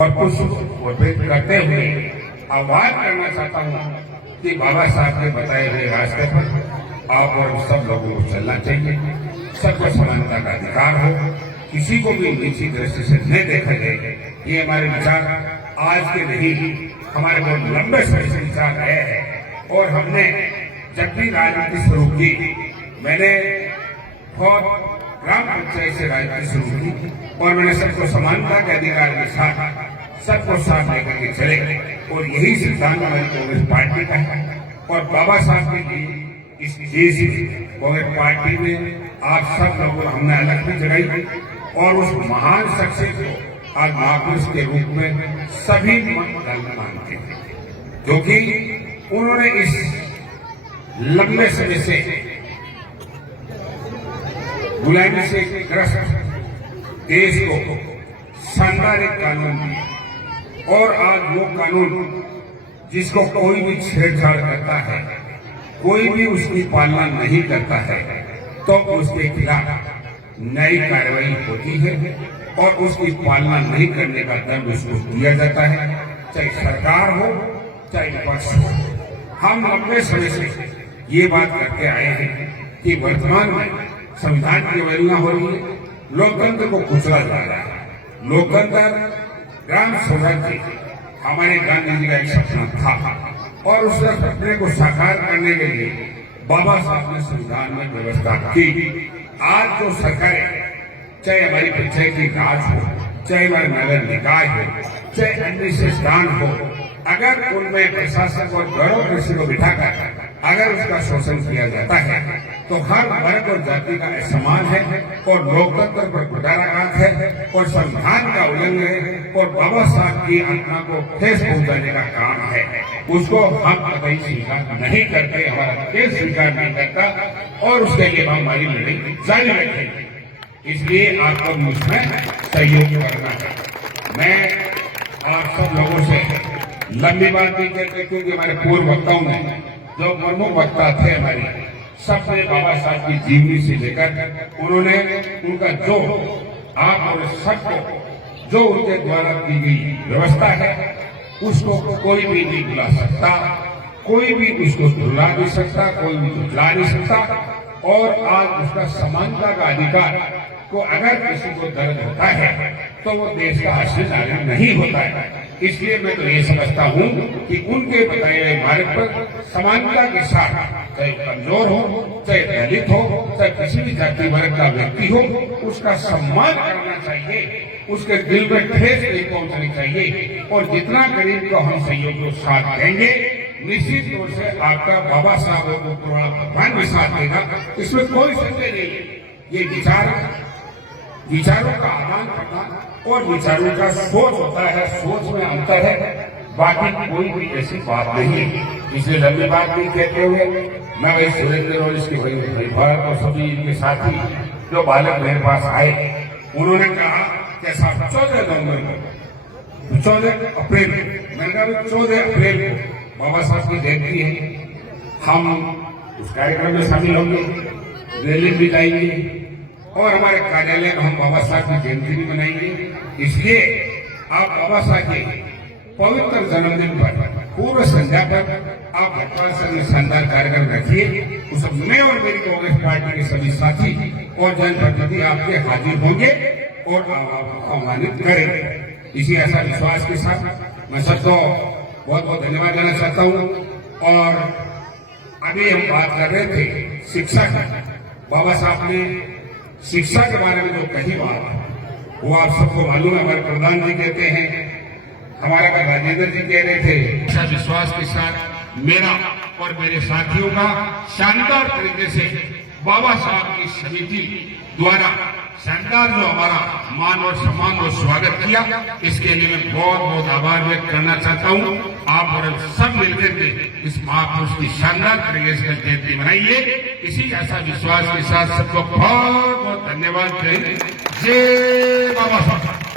और कुछ करते हुए आह्वान करना चाहता हूँ कि बाबा साहब के बताए हुए रास्ते पर आप और सब लोगों को चलना चाहिए। सबको समानता का अधिकार हो, किसी को भी नीची दृष्टि से नहीं देखा जाए। ये हमारे विचार आज के नहीं, हमारे बहुत लंबे समय से विचार है। और हमने जब भी राजनीति शुरू की, मैंने बहुत ग्राम पंचायत से राजनीति शुरू की और मैंने सबको समानता के अधिकार के साथ सबको साथ लेकर के चले। और यही सिद्धांत हमारी कांग्रेस पार्टी का है। और बाबा साहब के लिए इस देश में कांग्रेस पार्टी में आप सब लोगों को हमने अलग भी जगाई और उस महान शख्सियत को आज महापुरुष के रूप में सभी मानते हैं, क्योंकि उन्होंने इस लंबे समय से गुलामी से ग्रस्त देश को शानदार एक कानून दिया। और आज वो कानून जिसको कोई भी छेड़छाड़ करता है, कोई भी उसकी पालना नहीं करता है, तो उसके खिलाफ नई कार्रवाई होती है और उसकी पालना नहीं करने का दंड उसको दिया जाता है, चाहे सरकार हो चाहे विपक्ष हो। हम लंबे समय से ये बात करते आए हैं कि वर्तमान में संविधान की अवहेलना हो रही है, लोकतंत्र को कुचला जा रहा है। लोकतंत्र ग्राम स्वराज्य हमारे गांधी जी का एक सपना था और उस सपने को साकार करने के लिए बाबा साहब ने संविधान में व्यवस्था की। आज जो सरकारें, चाहे हमारी पंचायत की राज हो, चाहे हमारे नगर निकाय हो, चाहे अन्य संस्थान हो, अगर उनमें प्रशासन और ब्यूरोक्रेसी को बिठाकर अगर उसका शोषण किया जाता है तो हर वर्ग और जाति का असम्मान है और लोकतंत्र पर प्रत्याघात है और संविधान का उल्लंघन है और बाबा साहब की आत्मा को ठेस पहुंचाने का काम है। उसको हम कभी स्वीकार नहीं करते, हमारा देश स्वीकार नहीं करता और उसके लिए हम हमारी लड़ाई जारी रखेंगे। इसलिए आपको मुझमें सहयोग करना है। मैं आप सब लोगों से लंबी बात नहीं करते, क्योंकि हमारे पूर्व वक्ताओं ने जो प्रमुख वक्ता थे हमारी, सबने बाबा साहब की जीवनी से लेकर उन्होंने उनका जो आप और सबको जो उनके द्वारा की गई व्यवस्था है उसको कोई भी नहीं भुला सकता, कोई भी उसको भुला नहीं सकता, कोई भी भुला नहीं सकता। और आज उसका समानता का अधिकार को अगर किसी को दर्द होता है तो वो देश का असली नागरिक नहीं होता है। इसलिए मैं तो ये समझता हूँ कि उनके बताए गए मार्ग पर समानता के साथ, चाहे कमजोर हो, चाहे दलित हो, चाहे किसी भी जाति वर्ग का व्यक्ति हो, उसका सम्मान करना चाहिए, उसके दिल में ठेस नहीं पहुंचनी चाहिए। और जितना गरीब को हम सहयोग को साथ देंगे, निश्चित तौर से आपका बाबा साहब को भगवान भी साथ देगा, इसमें कोई संदेह नहीं है। ये विचारों का आदान प्रदान और विचारों का सोच होता है, सोच में अंतर है, बाकी कोई भी ऐसी बात नहीं है। इसलिए लंबी बात नहीं कहते हुए मैं वही सुरेंद्र और इसके भाई भारत और सभी इनके साथी जो बालक मेरे पास आए, उन्होंने कहा कि साहब 14 नवंबर को 14 अप्रैल, मैंने कहा 14 अप्रैल को बाबा साहब की जयंती है, हम उस कार्यक्रम में शामिल होंगे, रैली भी जाएंगे और हमारे कार्यालय में हम बाबा साहब की जयंती भी मनाएंगे। इसलिए आप बाबा साहब के पवित्र जन्मदिन पर पूर्व संध्या पर आप भटवाल से शानदार कार्यक्रम रखिए। उस मैं और मेरी कांग्रेस पार्टी के सभी साथी और जनप्रतिनिधि आपके हाजिर होंगे और आपको आह्वानित करेंगे। इसी ऐसा विश्वास के साथ मैं सबको बहुत बहुत धन्यवाद देना चाहता हूँ। और अभी हम बात कर रहे थे शिक्षा की। बाबा साहब ने शिक्षा के बारे में जो कही बात, वो आप सबको मालूम है। हमारे प्रधान जी कहते हैं, हमारे पास राजेंद्र जी कह रहे थे, ऐसा विश्वास के साथ मेरा और मेरे साथियों का शानदार तरीके से बाबा साहब की समिति द्वारा शानदार जो हमारा मान और सम्मान और स्वागत किया, इसके लिए मैं बहुत बहुत आभार व्यक्त करना चाहता हूँ। आप और सब मिलकर के इस महापुरुष की शानदार तरीके से जयंती मनाइए। इसी ऐसा विश्वास के साथ सबको बहुत बहुत धन्यवाद। जय बाबा साहब।